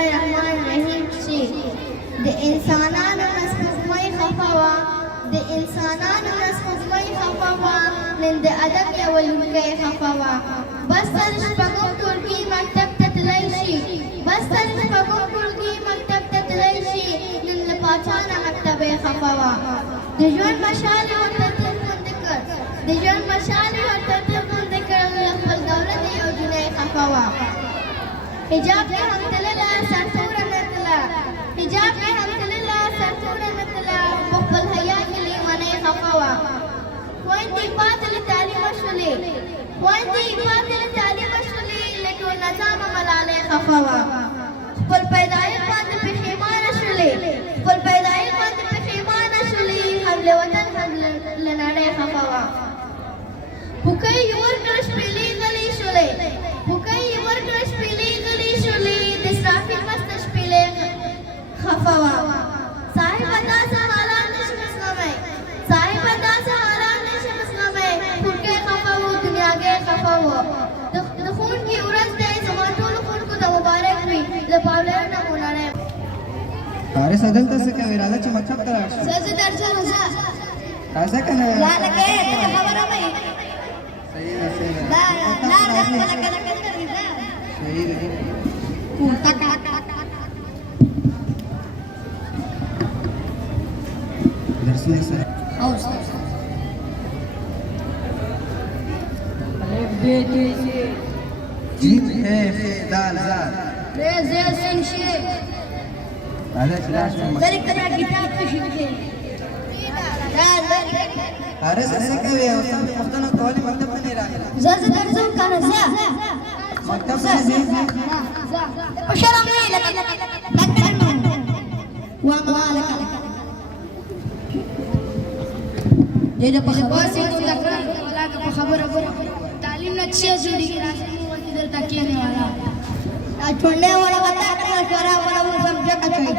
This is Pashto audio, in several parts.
الرحمن الرحیم شي د انسانانو نه سپوږمۍ خفه وه د انسانانو نه سپوږمۍ خفه وه نن د ادب یوه لونکی خفه وه بس تر شپږم ټولګي مکتب ته تللی شي بس تر شپږم ټولګي مکتب ته تللی شي نن له پاچا نه مکتب یې خفه وه د ژوند مشال یې ورته تر غوندې کړ د ژوند مشال یې ورته تر غوندې کړ له خپل دولت یې یو جنۍ خفه وه حجاب یې هم تلله سرتوره نه تله حجاب یې هم تلله سرتوره نه تله په خپل حیا کې لیونۍ خفه وه خویندې پاتې له تعلیمه شولې خویندې پاتې له تعلیمه شولې له ټول نظامه ملالۍ خفه وه خپل پیدایښت باندې پښېمانه شولې خپل پیدایښت باندې پښېمانه شولې هم له وطن هم له نړۍ خفه وه پوکۍ یې ورکړه شپېلې غلې شولې پوکۍ یې ورکړه شپېلې غلې شولې د اسرافیل مسته شپېلې خفه وه صاحبه داسې حالات نشم زغمی صاحبه داسې حالات نشم زغمی خونکی خفه و دنیاګۍ خفه و د ښوونکي ورځ دی زما ټولو ښوونکو ته مبارک وي له پاولر نه مو نړۍ فارس دلته څه کوې راځه چې مکتب ته لاړ شو زه درځم راځه که نه لا لکه ته خبره وایي صحیح ده صحیح ده دا لار دې خپله کله کله درځي صحیح ده درسونه سره او جیم ہے فی دال زاد زه سین شي راځه چې لاړ شو زری کله کتاب پښې کې فارس څه کوې او سم پوښتنه کولې مکتب ته نه راغلی زه درځم کنه زه مکتب ته ځې په شرم نه لکه وما لك دې په خبره سي ته کړه ولا په خبره تعلیم نه څه جوړي راځي ورته دلته کې نه والا چونډه ولا وتا کړه شورا ولا سمجھا کچوي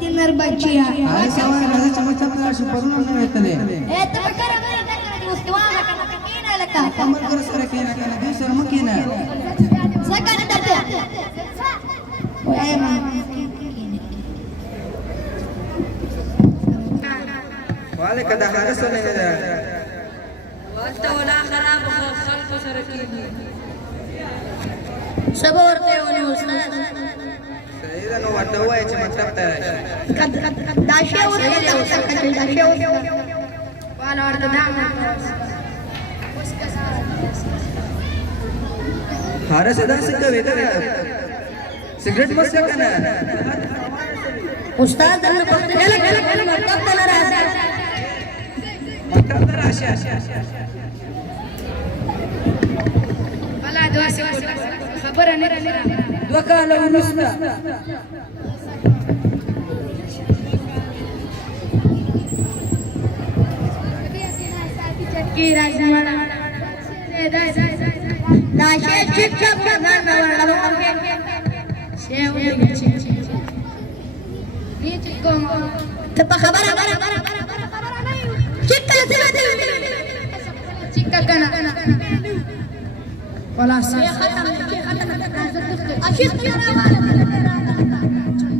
دې نر بچیا هاي سوال راځه چې مکتب ته لاړ شو پرونه نه وتلې اے ته کړه نه مستوانه کنه کینه لکه کمر کر سره کینه کنه دې سره مکه نه سکه ته وای ما والك ده حارس ولا نه ده وانت ولا خراب خلق سره کیږي صبر ته ونی استاد صحیح ده نو ورته وایي چې مکتب ته راشي داشه ورته داشه ورته وانا ورته دا حارس ادا څه کوي دا سیګریټ مس کنه استاد دنه پخته مکتب ته راځي مکتب ته راشي بلا دواسه خبره نه وکاله ورسته کی راځي والا دا شی چې څنګه نه ورلو شی ولې چې دې کوم ته په خبره چې کله څه چیکا کنه ولا سي ختم اشیخ یاره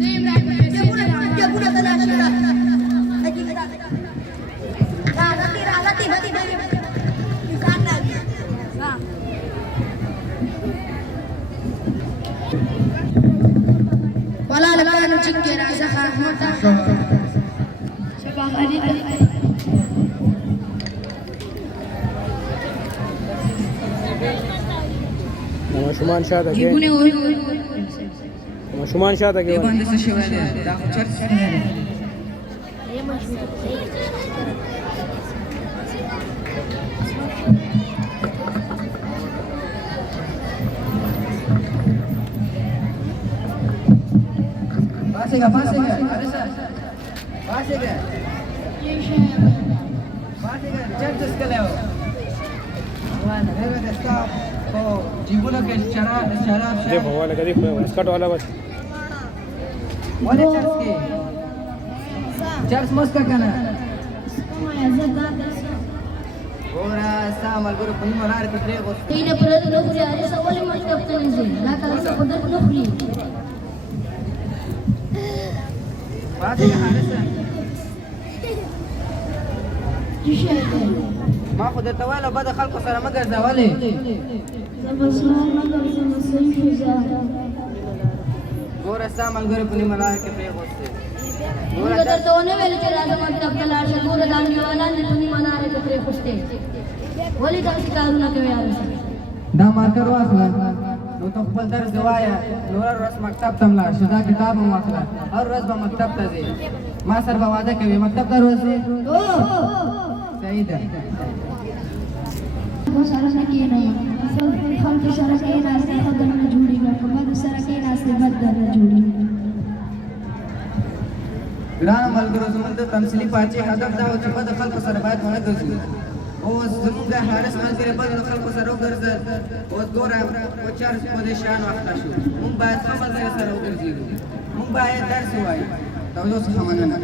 دیم جبونه تلاشیرا راځي ولا لکانو چیکې راځه خاموته شباب علي ماشومان شاته کې ماشومان شاته کې باندې څه شي وایي دا خو چرته نه دی Pasega, churches ke leo. Wana, debe de estar ko jibuna ke sharab. देखो वाला का देखो स्कर्ट वाला बस Wane church ke? Church mosque kana. Ora sa malgoro pani manar ke tre Tidak perlu nufri, ada seorang yang mantap tangan. Nak kalau sekedar nufri. پاسېږه حارثه ما خو درته ویل بده خلکو سره مه ګرځه ولې ګوره ستا ملګري په نیمه لاره کې پرېغوستې موږ درته ونه ویل چې راځه مکتب ته لاړ شه ګوره دا نوجوانان دې په نیمه لاره کې پرېښوستې ولې داسې کارونه کوې هارثه دا مارکر واخله نو ته خپل درس دې وایه نو هر ورځ مکتب ته لاړ شه دا کتاب هم واخله هر ورځ به مکتب ته ځې ما سره به واده کوې مکتب ته روز ځې صحیح ده سره نه کېنئ خلکو سره کېناستئ ښه درنه جوړېږي که بدو سره کېناستئ بد درنه جوړېږي ګرانو ملګرو زموږ د تمثیلي پارچې هدف دا و چې بده خلکو سره باید ونه ګرځو اوس زموږ د حارث ملګري بدو خلکو سره وګرځل اوس ګوره وچر په دې شیان واخته شو موږ باید ښه ملګري سره وګرځېږو موږ باید درس ووایو توجه څخه مننه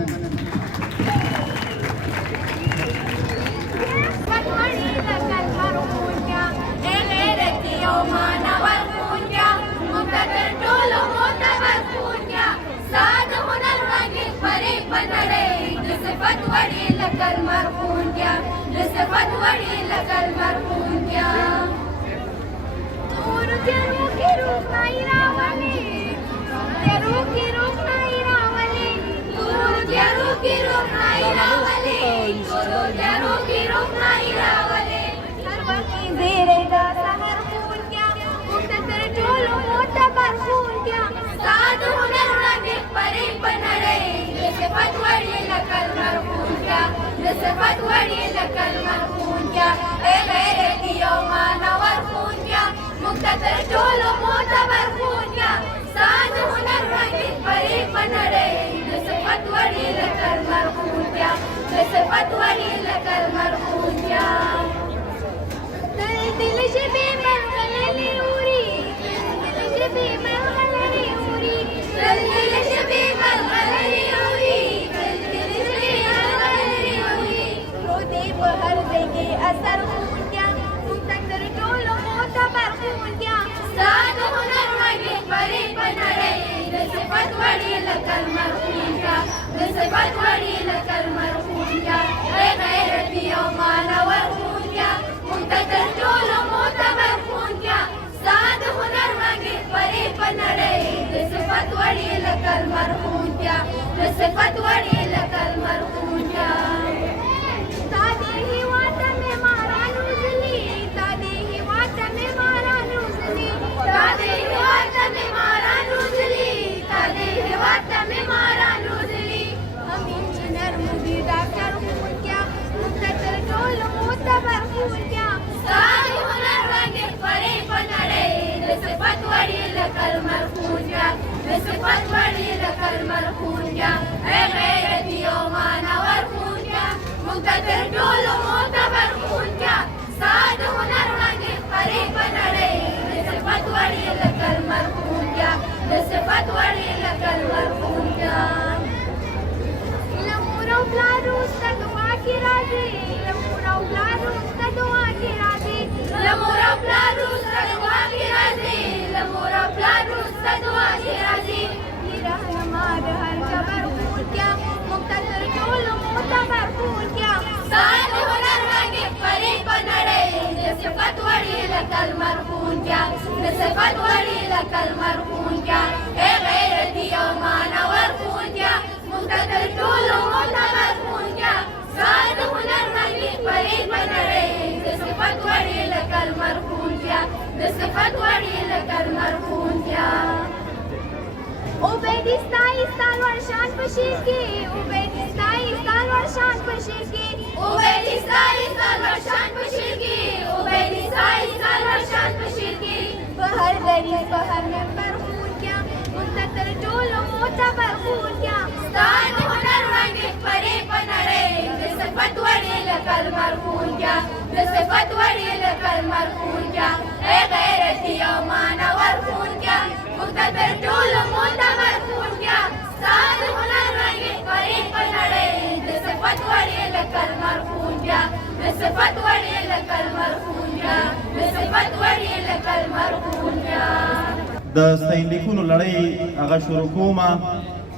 د ستاینلیکونو لړۍ هغه شروع کومه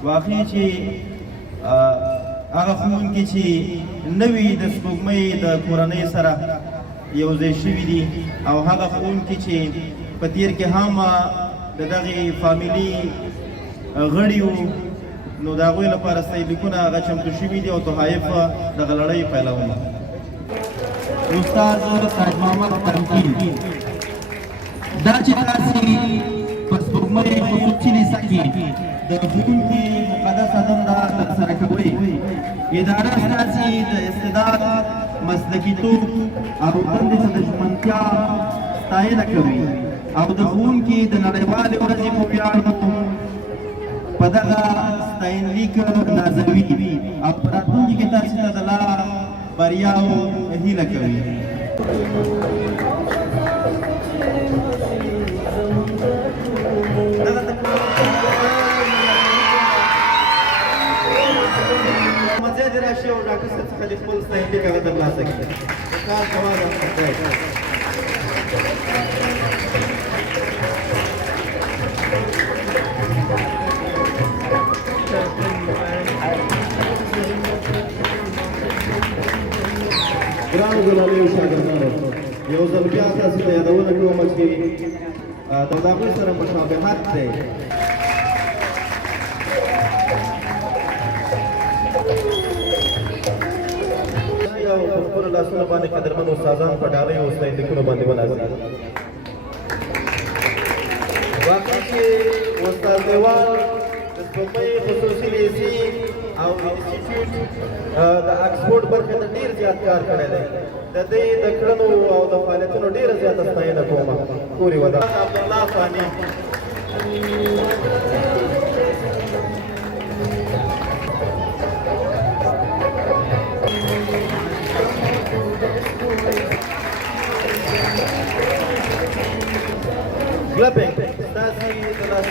واقعي چې هغه ښوونکي چې نوي د سپوږمۍ د کورنۍ سره یو ځای شوي دي او هغه ښوونکي چې په تیر کې هم د دغې فامیلي غړي وو نو د هغوی لپاره ستایلیکونه هغه چمتو شوي دي او تحایف دغه لړۍ پیلومه. استاد تاج محمد تنقید دا چې تاسې په سپوږمۍ خصوصي لیسه کې د ښوونکي مقدسه دنده ترسره کوئ. اداره ستاسې د استعداد مسلکیتوب او دندې ته د ژمنتیا ستاینه کوي او د ښوونکي د نړیوالې ورځې په ویاړ په دغه ستاینلیک نازوي او په راتلونکي کې تاسې ته د لا بریاو هیله کوي. مزه دې راشي او ډاکټر صاحب څخه دې خپل ستاینلیک هغه ترلاسه کړي. کار کوه ګرانو ګلاليو شاګردانو یو ځل بیا تاسو ته یادونه کوم چې د هغوی سره مشابهت دی. او په خپلو لاسونو باندې قدرمن استادان په ډالۍ او ستاینلیکونو باندې ونازوي. واقع کې استاد دیوال د سپوږمۍ خصوصي لیسې او انسټیټیوټ د اکسفورډ برخې ته ډېر زیات کار کړی دی. د دې د کړنو او د فعالیتونو ډېره زیاته ستاینه کوم. کورې ودان عبدالله فاني Clapping. Stasi the last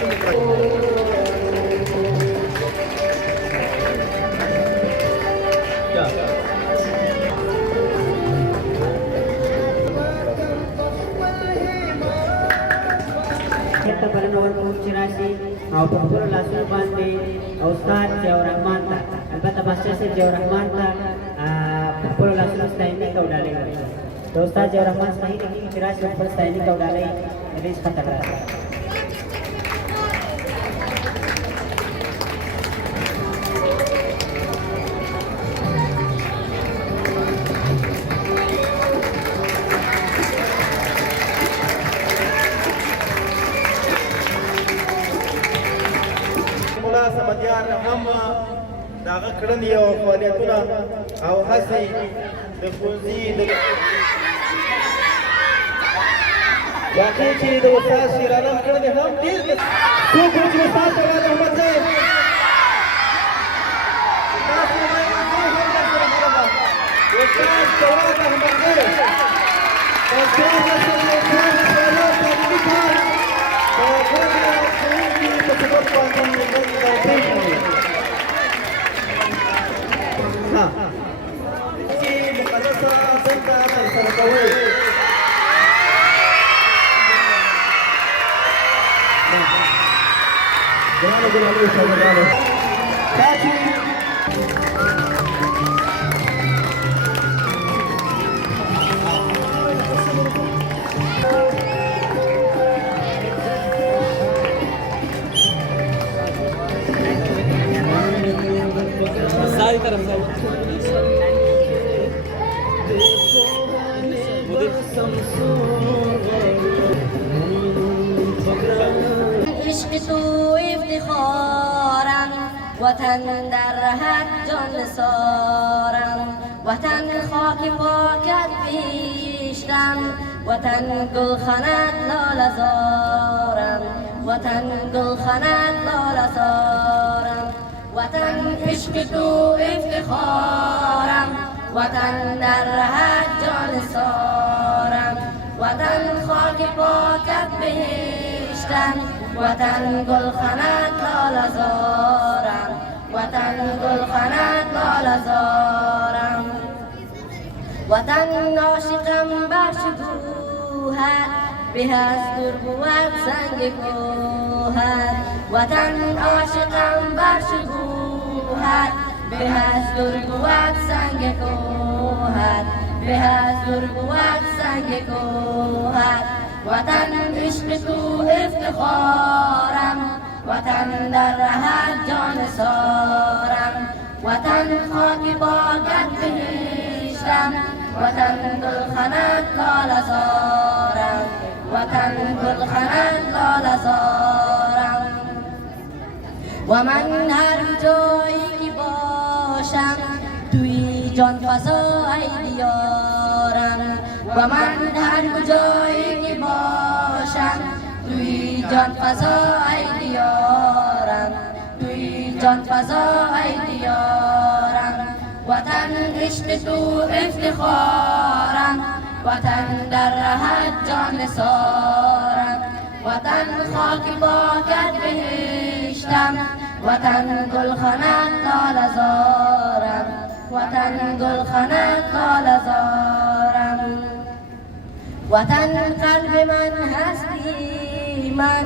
kita bernuan inspirasi au pura langsung bande Ustaz Jawa Rahman ta albatta bahasa se Jawa Rahman ta pura langsung staini kau dalai to Ustaz Jawa Rahman sahi ini inspirasi pura staini kau dalai ini kata kata سمدیار هم د هغه کړنې او فعالیتونه او هڅې د ښوونځي د واقع چې د استاد شیر عالم کړنې هم ډېر څوک چې استاد جواد احمد صاحب تاسو وایئ زه هم درسره مننه استاد جواد احمد صاحب استاد सारी तरफ से عشق تو افتخارم وطن در حد جان سارم وطن خاک پاکت پیشتم وطن گل خند لاله زارم وطن گل خند لاله زارم وطن عشق تو افتخارم وطن در حد جان سارم وطن خاک پاکت بهشتم وطن گل خند لاله زارم وطن گل خند لاله زارم وطن عاشقم بشکوهد به از دور بود سنگ کوهد وطن عاشقم بشکوهد به از درگوت سنگ کوهر به از درگوت سنگ کوهر وطن عشق تو افتخارم وطن در رهت جان سارم وطن خاک باغت بهشتم وطن گلخنت لاله زارم وطن گلخنت لاله زارم و من هر جایی که باشم توی جان فضای دیارم و من هر جایی که باشم توی جان فضای دیارم توی جان فضای دیارم وطن عشق تو افتخارم وطن در رهت جان سارم وطن خاک باغت بهشتم وطن گلخنت لاله زارم وطن گلخنت لاله زارم وطن قلب من هستی من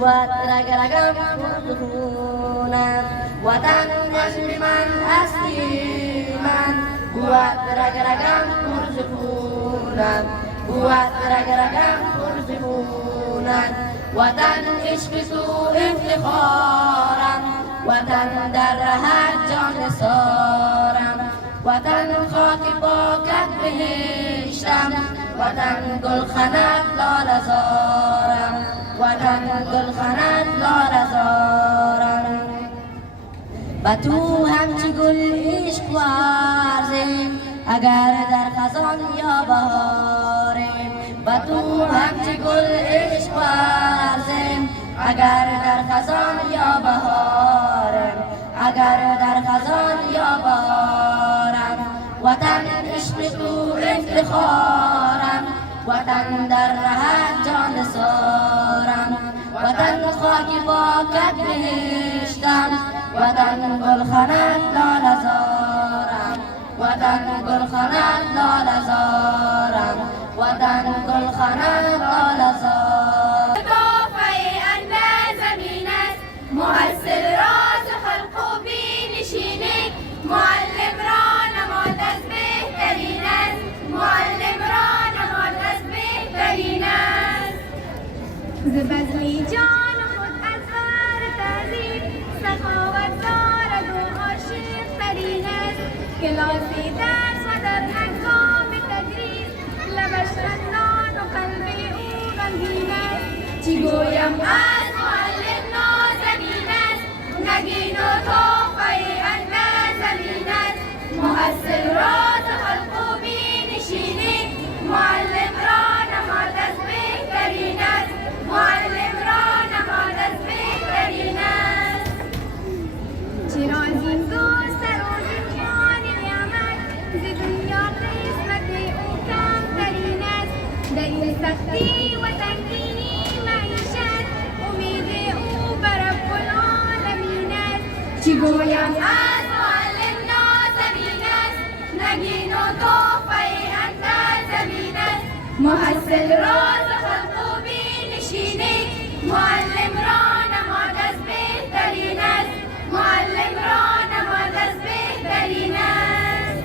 قوت رگ رگم پر خونم وطن قلب من هستی من قوت رگ رگم پر خونم قوت رگ رگم پر خونم وطن عشق تو افتخارم وطن در رهت جان سارم وطن خاک باغت بهشتم وطن گلخنت لاله زارم وطن گلخنت لاله زارم و تو همچی گل عشق ورزیم اگر در خزان یا بهاریم و تو همچی گل عشق ورزیم اگر در خزان یا بهاریم اگر در خزان یا بهارم وطن عشق تو افتخارم وطن در رهت جان سارم وطن خاک باغت بهشتم وطن گلخنت لاله زارم وطن گلخنت لاله زارم وطن گلخنت لاله زارم تحفه اهل زمین است محصل راز خلق و بینشینی معلم را نماد از بهترین است معلم را نماد از بهترین است ز بذل جان خود از بر تعظیم سخاوت دارد و عاشق ترین است کلاس درس و در هنگام تدریس لبش خندان و قلب او غمگین است چی گویم از معلم نازنین است نگین و تحفه اهل زمین است محصل راز خلق و بینشینی معلم را نماد از بهترین است معلم را نماد از بهترین است چرا از این دوست روز جان نعمت ز دنیا قسمت او کمترین است در این سختی و تنگی معیشت امید او بر رب العالمین است چی گویم از معلم نازنین است نگین و تحفه اهل زمین است محصل راز خلق و بینشینی معلم را نماد از بهترین است معلم را نماد از بهترین است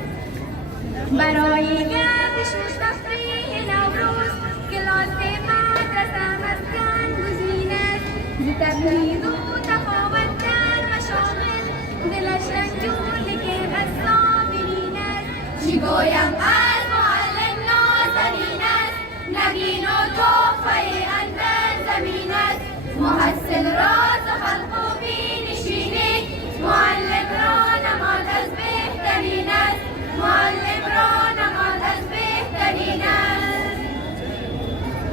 برای گردش تفریح نوروز کلاس مدرسه مسکن گزین است ز تبلیغ و تفاوت در مشاغل دلش رنجور لیکن از صابرین است چی گویم از معلم نازنین است نگین و تحفه اهل زمین است محصل راز خلق و بینشینی معلم را نماد از بهترین است معلم را نماد از بهترین است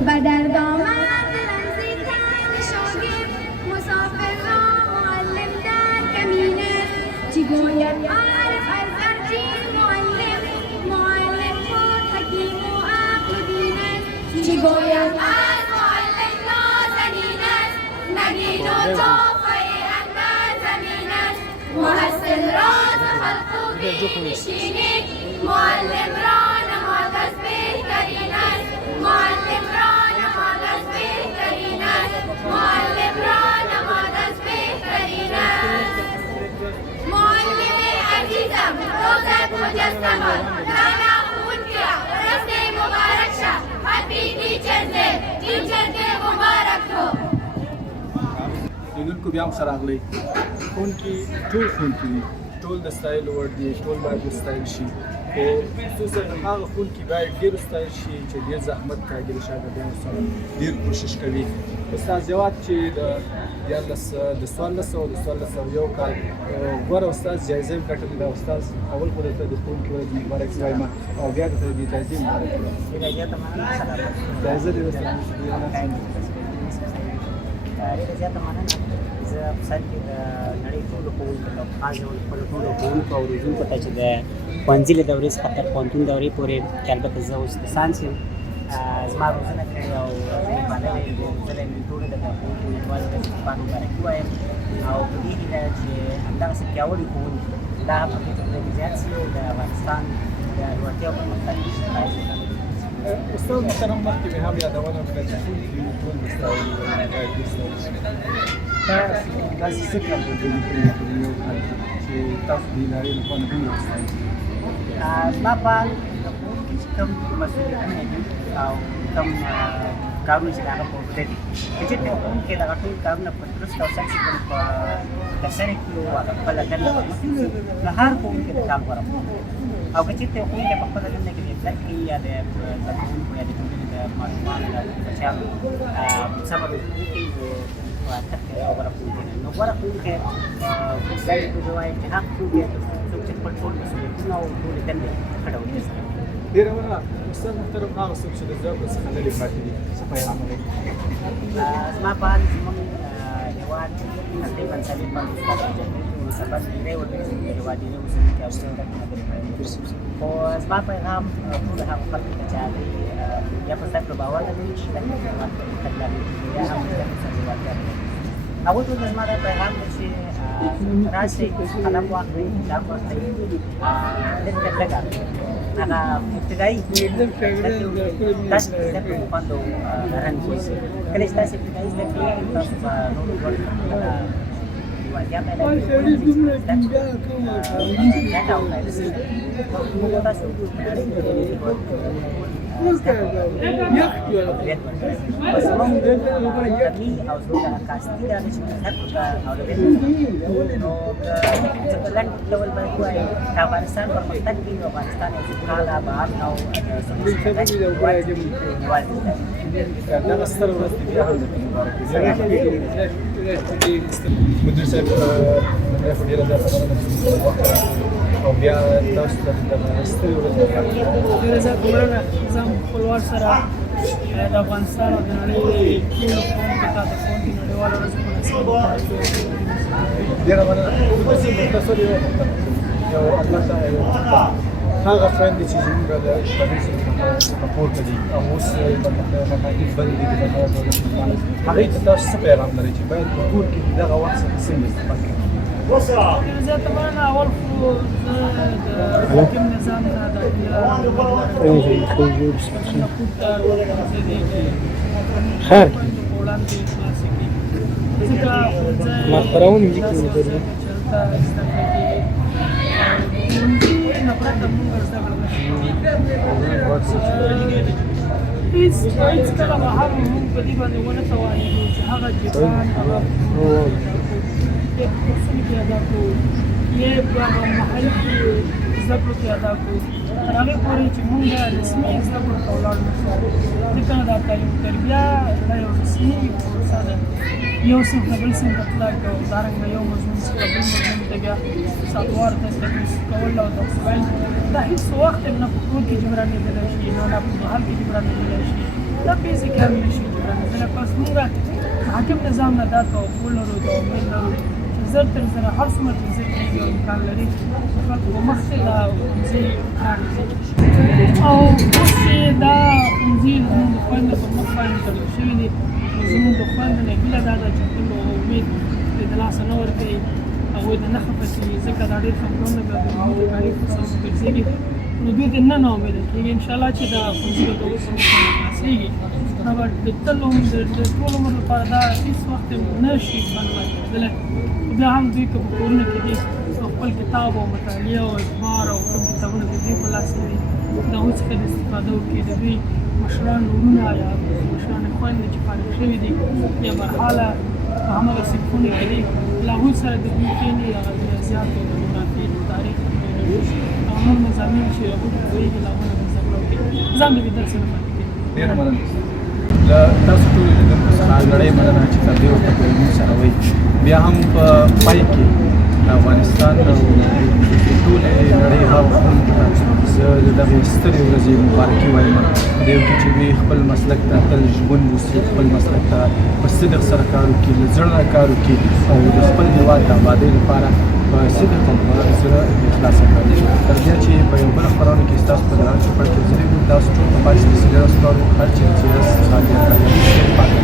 و در دامن لمزی تنگ شاگرد مسافر را معلم در کمین است چی گوید عارف از ارجین معلم معلم خود حکیم و عقل و دین است چی گویم از معلم نازنین است نگین و تحفه اهل زمین است محصل راز خلق و بینشینی معلم را نماد از بهترین است معلم را نماد از بهترین است معلم را نماد از بهترین است معلم علم روزت مجسمه لانا خون کیا رستے مبارک شاہ ہیپی ٹیچرز ڈے مبارک ہو. لیدونکو بیا هم ښه راغلی. ښوونکي ټول ښوونکي دي، ټول د ستایلو وړ دي، ټول باید وستایل شي. خو خصوصا هغه ښوونکي باید ډېر وستایل شي چې ډېر زحمت کوي د شاګردانو سره، ډېر کوشش کوي. استاد جواد چې د 1401 کال غوره استاد جایزه یې ګټلې ده. استاد اول خو درته د ښوونکي ورځ مبارک وایم او بیا درته د جایزې مبارک وایم. جایزه دې ورسره ډېره زیاته مننه. زه په سر کې د نړۍ ټولو ښوونکو ته خاص ډول خپلو ټولو ښوونکو او روزونکو ته چې د ښوونځي له دورې څخه تر پوهنتون دورې پورې چې البته زه اوس د ساینس یم زما روزنه کړې او زه یې پاللې زه له ټولو د ښوونکو یوازې د شپانو مبارکي وایم او په دې هیله چې همدغسې پیاوړي ښوونکي دا په دې توګه زیات شي او د افغانستان د لوړتیا او پرمختګ استاد محترم مخکې مې هم یادونه وکړه چې ښوونکي ټول د ستایلو باید وستایل شي. داسې څه کار کوي په یو کال کې چې تاسو د ادارې لخوا نه دومره وستایل شي؟ زما په اند د ښوونکي چې کوم مسؤلیتونه دي او کوم کارونه چې د هغه په اوږده دي که چېرته یو ښوونکی دغه ټول کارونه په درست او سم شکل په ترسره کړي او هغه خپله دنده په مخکې کړي نو هر ښوونکی د کار غوره او که چېرته یو ښوونکی په خپله دنده کې د زده کړې یا د زده کوونکو یا د ټولنې د ماشومانو یا د بچیانو صبر وکړي نو حقیقت کې یو غوره ښوونکی دی. نو غوره ښوونکی دا یې زه وایم چې هغه ښوونکی څوک چې خپل ټول مسؤلیتونه او ټولې دندې ښه ډول ترسره کړي. ډېره مننه. استاد محترم هغه څوک چې د زده کړو څخه لرې پاتې دي څه پیغام لري؟ زما په اند زموږ هېواد تقریبا 450 سبا ډېری ورپسې د هېواد ډېری اوسېدونکي او ډېرونه خو زما پیغام ټولو هغو خلکو ته چې هغوی یا په زده کړو باور نه لري چې زده کړې د هېواد پرمختګ لامل کېږي یا هم د زده کړو سره لېوالتیا نه لري. هغوی ټول ته زما دا پیغام دی چې راشئ قلم واخلئ کتاب واخلئ لږ تر لږه هغه ابتدایي تاسو د زده کړو په خوند او رنګ وشي. کله چې تاسو ابتدایي زده کړې وکړئ تاسو به نورو لوړ لېوالتیا پیدا کړئ زده کړو ګټه او فایده شي. موږ تاسو په نړۍ کې بس زموږ کمی او زموږ هغه کاستي دا ده چې زده کړو ته او د نو زه په لنډ ډول باید ووایم که افغانستان پرمختګ کوي نو افغانستان یو سوکاله اباد او دغه ستره ورځ دې بیا هم درته مبارک وي. مدیر صاحب ډېره زیاته مننه او بیا تاسو ته دغه سترې ورځ مبارک وي. ډېره زیاته مننه. زه هم خپل وار سره د افغانستان او د نړۍ ټولو ښوونکو ته د ښوونکي نړیواله ورځ په مناسبت ډېره مننه. مختصر یو الله ته هغه خویندې چې زموږ د اشتغالي څخه پورته دي او اوس مکاتب بند دي د دغه دولت هغوی ته تاسو څه پیغام لرئ چې باید په کور کې دغه وخت څخه څنګه استفاده کړي؟ ډېره زیاته مننه. اول خو زه د حاکم نظام نه د خیر وړاندې خلاصې کړي ځکه محترم دي چې هلته زده کړه کېږي نه پرته موږ زده کړه هېڅ کله به هم موږ په دې باندې ونه توانېږو چې هغه جبران هغه کورسونو کې ادا کړو یا په هغه محل کې زده کړو کې ادا کړو تر هغې پورې چې موږ رسمي زده کړو ته ولاړ نه شو. ځکه دا تعلیم تربیه دا یو رسمي پروسه ده. یو صنف نه بل صنف ته تلل او دارنګه یو مضمون څخه بل مضمون ته بیا ساتوار ته تدریس کول او درس ویل دا هېڅ وخت نه په کور کې جبرانېدلی شي نه په محل کې جبرانېدلی شي. دا بیسیک هم نه شي جبرانېدلی. پس موږ حاکم نظام نه دا توقع لرو دا امید لرو چې زر تر زره هر څومره چې زر کېږي او امکان لري خلکو به مخکې دا ښوونځي پرانیزي او اوس چې دا ښوونځي زموږ د خویندو پر مخ باندې تړل شوي دي نو زموږ د خویندو نه هیله دا ده چې خپل امید د لاسه نه ورکوي هغوی ته نه خفه کېږي ځکه دا ډېر خفګانونه بیا د زموږ د کاري فرصت ګرځېږي نو دوی ته نه ناامیده کېږي. انشاءالله چې دا ښوونځي به د اوس پر مخ باندې خلاصېږي نو به د تل عمر د ټول عمر لپاره دا هېڅ وخت نه شي بند پاتې کېدلی. بیا هم دوی که په کورونو کې دي خپل کتاب او مطالعه او اخبار او کوم کتابونه د دوی په لاس کې وي د هغو څخه د استفاده وکړي د دوی مشران ورونه یا مشران خویندې چې فارغ شوي دي یا برحاله په هماغه صنفونو کې دي له هغوی سره د دوی کښېني هغه د ریاضیاتو د جغرافیې د تاریخ او نور مضامین چې هغوی ته پوهېږي له هغو نه زده کړه وکړي ځان د دې درس نه پاتې کېږي ډېره مننه له تاسو ټولو لیدونکو څخه نړۍ مننه چې تر دې وخته پورې موږ سره وئ بیا هم په پای کې د افغانستان او ټولې نړۍ هغه ښوونکو ته زه د دغې سترې ورځې مبارکي وایم په دې کې چې دوی خپل مسلک ته تل ژمن اوسي خپل مسلک ته په صدق سره کار وکړي له زړه نه کار وکړي او د خپل هېواد د آبادۍ لپاره په صدق او په زړه اخلاصه کار وکړي تر بیا چې په یو بله خپرونه کې ستاسو په دران چوپړ کې زه تاسو ټول په پاتې د سګرټ ستورو هر چېرې چې یاست